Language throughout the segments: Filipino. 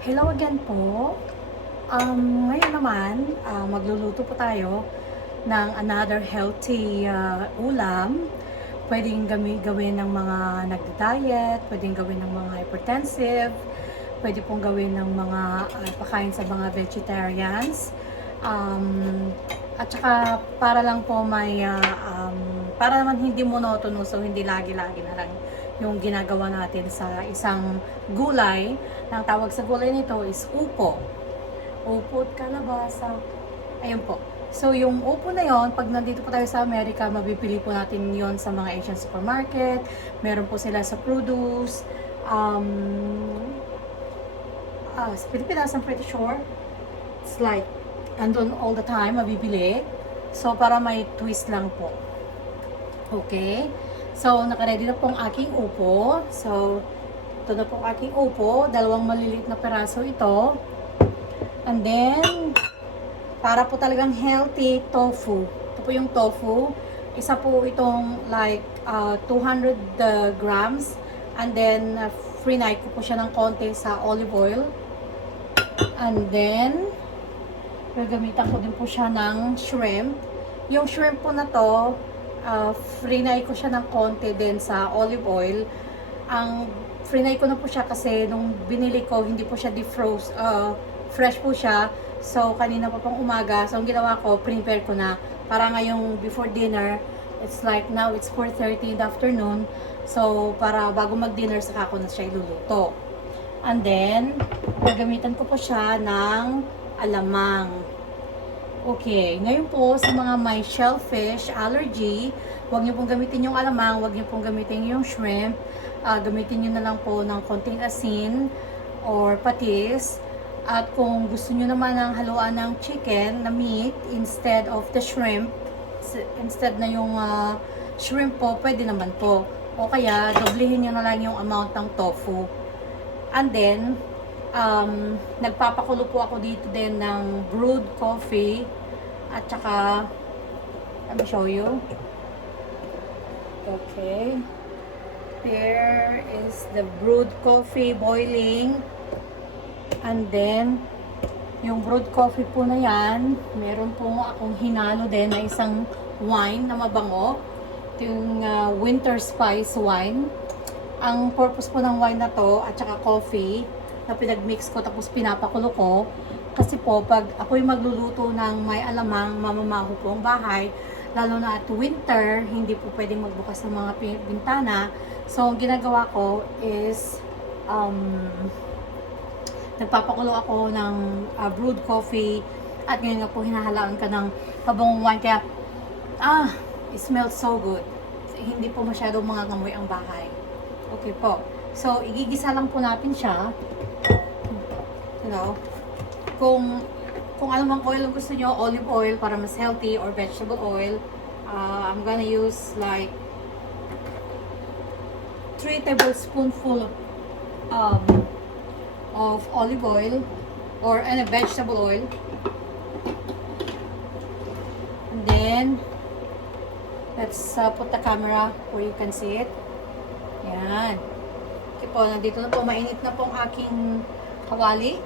Hello again po. Ngayon naman, magluluto po tayo ng another healthy ulam. Pwedeng gawin ng mga nagda-diet, pwedeng gawin ng mga hypertensive, pwede pong gawin ng mga pakain sa mga vegetarians. At saka para lang po para naman hindi monotono, so hindi lagi-lagi na lang yung ginagawa natin sa isang gulay. Ang tawag sa gulay nito is upo. Upo at kalabasa. Ayun po. So, yung upo na yon, pag nandito po tayo sa Amerika, mabibili po natin yon sa mga Asian supermarket. Meron po sila sa produce. Sa Pilipinas, I'm pretty sure. It's like, andun all the time, mabibili. So, para may twist lang po. Okay? So, nakaready na pong aking upo. So, ito na pong aking upo. Dalawang maliliit na peraso ito. And then, para po talagang healthy, tofu. Ito po yung tofu. Isa po itong like 200 grams. And then, fry ko po siya ng konti sa olive oil. And then, gagamitan ko din po siya ng shrimp. Yung shrimp po na to, fry ko siya ng konti din sa olive oil. Ang fry ko na po siya kasi nung binili ko, hindi po siya defrost, fresh po siya. So, kanina pa pong umaga, so ang ginawa ko, prepare ko na. Para ngayong before dinner, it's like now it's 4:30 in the afternoon. So, para bago mag-dinner, saka ko na siya iluluto. And then, gagamitan ko po siya ng alamang. Okay, ngayon po sa mga may shellfish allergy, huwag niyo pong gamitin yung alamang, huwag niyo pong gamitin yung shrimp. Gamitin niyo na lang po ng konting asin or patis. At kung gusto niyo naman ng haluan ng chicken na meat instead of the shrimp, instead na yung shrimp po, pwede naman po. O kaya, doblihin niyo na lang yung amount ng tofu. And then, nagpapakulo po ako dito din ng brewed coffee at saka let me show you. Okay, there is the brewed coffee boiling. And then yung brewed coffee po na yan, meron po akong hinalo din na isang wine na mabango. Ito yung winter spice wine. Ang purpose po ng wine na to at saka coffee na pinagmix ko tapos pinapakulo ko. Kasi po, pag ako'y magluluto ng may alamang, mamamaho po ang bahay, lalo na at winter, hindi po pwedeng magbukas ng mga bintana. So, ang ginagawa ko is, nagpapakulo ako ng brewed coffee at ngayon nga po hinahalaan ka ng pabongong wine. Kaya, it smells so good. So, hindi po masyadong mga ngamoy ang bahay. Okay po. So, igigisa lang po natin siya. You know, kung ano mang oil ang gusto nyo, olive oil para mas healthy or vegetable oil, I'm gonna use like 3 tablespoonful of olive oil or any vegetable oil. And then, let's put the camera where you can see it. Yan. Okay po, nandito na po, mainit na po ang aking kawali.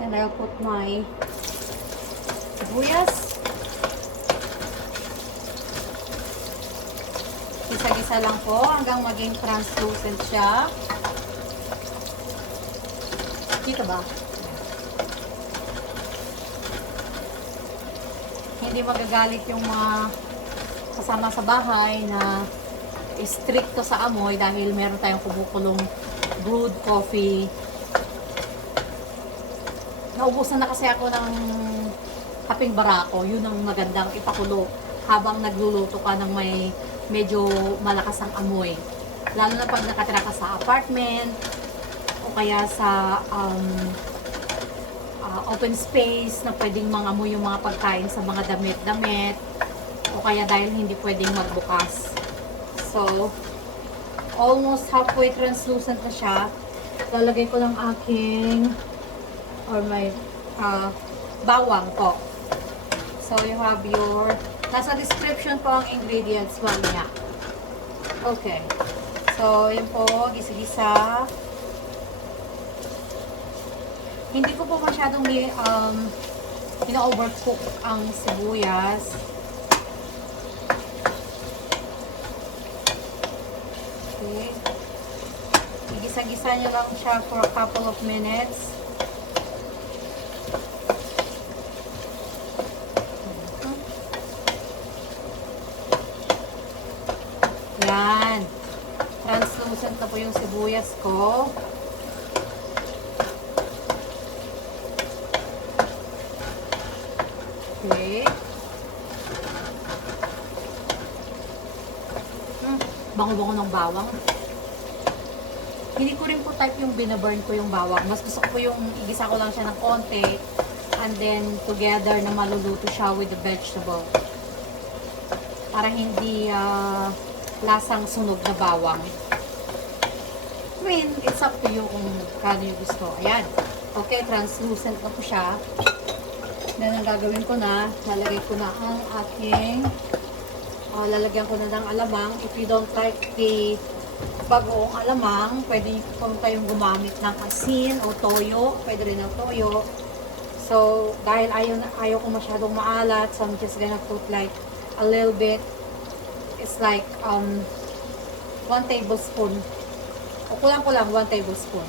And I'll put my sibuyas. Gisa-gisa lang po hanggang maging translucent siya. Dito ba? Hindi magagalit yung mga kasama sa bahay na stricto sa amoy dahil meron tayong kumukulong brewed coffee. Naubusan na kasi ako ng kaping barako. Yun ang magandang ipakulo habang nagluluto ka ng may medyo malakas ang amoy. Lalo na pag nakatira ka sa apartment o kaya sa open space na pwedeng mangamoy yung mga pagkain sa mga damit-damit o kaya dahil hindi pwedeng magbukas. So, almost halfway translucent na siya. Lalagay ko ng aking or my bawang po. So, you have your, nasa description po ang ingredients niya. Okay. So, yun po, gisa-gisa. Hindi ko po masyadong ina-overcook ang sibuyas. Okay. Igisa-gisa nyo lang siya for a couple of minutes. Yan. Translucent na po yung sibuyas ko. Okay. Bango-bango ng bawang. Hindi ko rin po type yung binaburn ko yung bawang. Mas gusto ko yung igisa ko lang siya ng konti and then together na maluluto siya with the vegetable. Para hindi lasang sunog na bawang. I mean, it's up to you kung kano yung gusto. Ayan. Okay, translucent na po siya. Then, ang gagawin ko na, lalagay ko na ang aking, lalagyan ko na ng alamang. If you don't like the bagoong alamang, pwede po kayong gumamit ng asin o toyo. Pwede rin ng toyo. So, dahil ayaw ko masyadong maalat, so I'm just gonna put like a little bit. It's like 1 tablespoon. O kulang-kulang 1 tablespoon.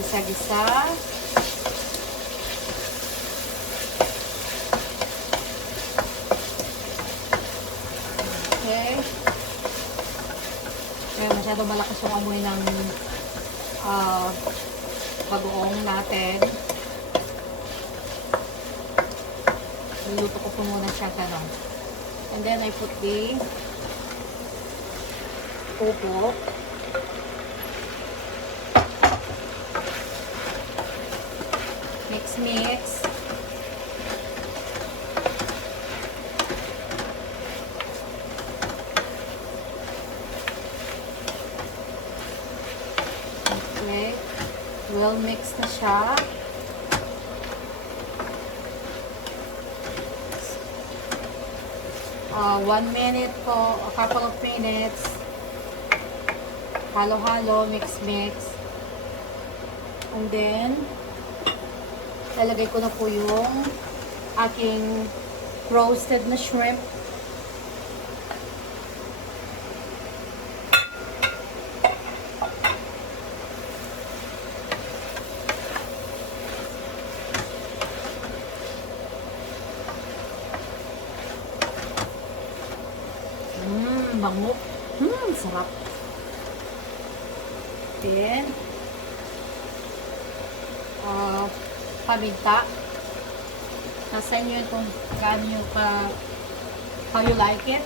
Gisa-gisa. Okay. Kaya masyado malakas yung amoy ng bagoong natin. Niluto ko po muna siya gano'n. And then I put the upo. Mix. Okay. Well mix na siya. One minute po, a couple of minutes. Halo-halo, mix. And then, lalagay ko na po yung aking roasted na shrimp. Bango. Sarap. Then, paminta. Nasa inyo kung gaano how you like it.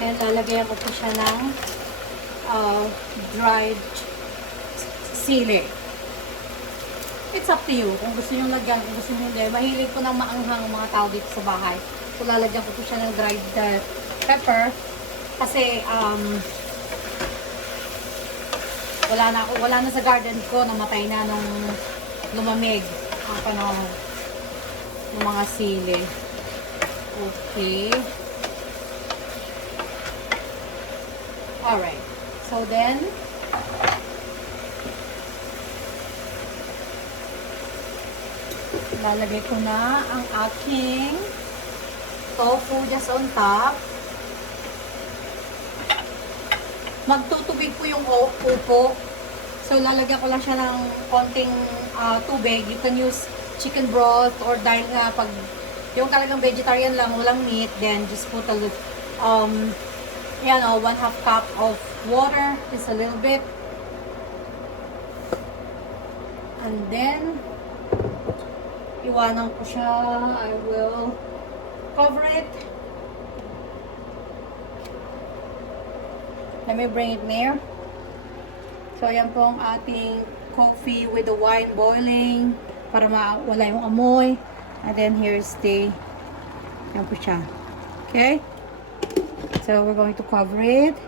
And lalagyan ko po siya ng dried sili. It's up to you. Kung gusto nyo lagyan, kung gusto nyo hindi. Mahilig ko ng maanghang mga tao dito sa bahay. So, lalagyan ko po siya ng dried pepper. Kasi, wala na sa garden ko. Namatay na nung lumamig ang panahon ng mga sili. Okay. Alright. So, then, lalagay ko na ang aking tofu just on top. Magtutubig po yung upo. So, lalagyan ko lang siya ng konting tubig. You can use chicken broth or dahil nga pag yung talagang vegetarian lang, walang meat, then just put a little, 1/2 cup of water, just a little bit. And then, iwanan ko siya. I will cover it. Let me bring it near. So, yan po ang ating coffee with the wine boiling para mawala yung amoy. And then, here's the, yan po siya. Okay? So, So we're going to cover it.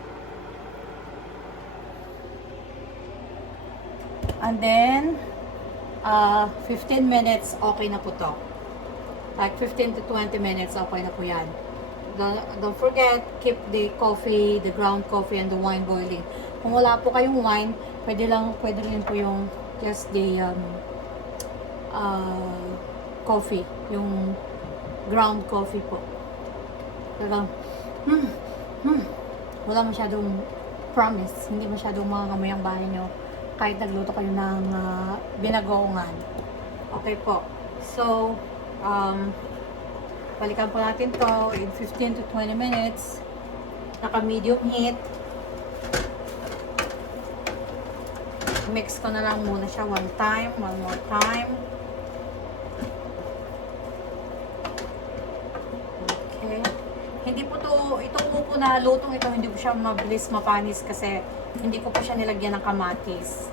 And then 15 minutes, okay na po to. Like 15 to 20 minutes, okay na po yan. Don't forget, keep the coffee, the ground coffee, and the wine boiling. Kung wala po kayong wine, pwede rin po yung just the coffee, yung ground coffee po. Talagang, wala masyadong promise, hindi masyadong makakamay ang bahay nyo kahit nagluto kayo ng binagoongan. Okay po. So, balikan po natin to in 15 to 20 minutes. Naka-medium heat. Mix ko na lang muna siya one more time. Okay. Hindi po to, itong upo na lutong ito, hindi po siya mabilis mapanis kasi hindi ko po siya nilagyan ng kamatis.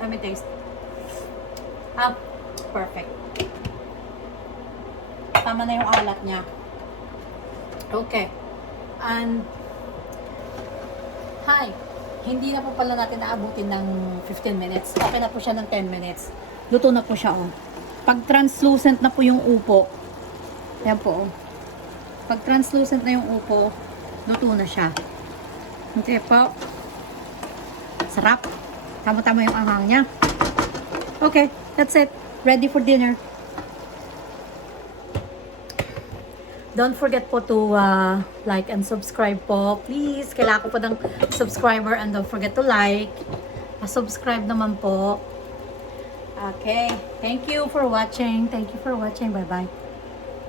Let me taste. Perfect. Tama na yung alat niya. Okay. And, hindi na po pala natin naabutin ng 15 minutes. Okay na po siya ng 10 minutes. Luto na po siya, oh. Pag translucent na po yung upo, yan po, oh. Pag translucent na yung upo, luto na siya. Okay po. Sarap. Tama-tama yung anghang niya. Okay, that's it. Ready for dinner. Don't forget po to like and subscribe po. Please, kailangan ko po ng subscriber and don't forget to like. Subscribe naman po. Okay. Thank you for watching. Thank you for watching. Bye-bye.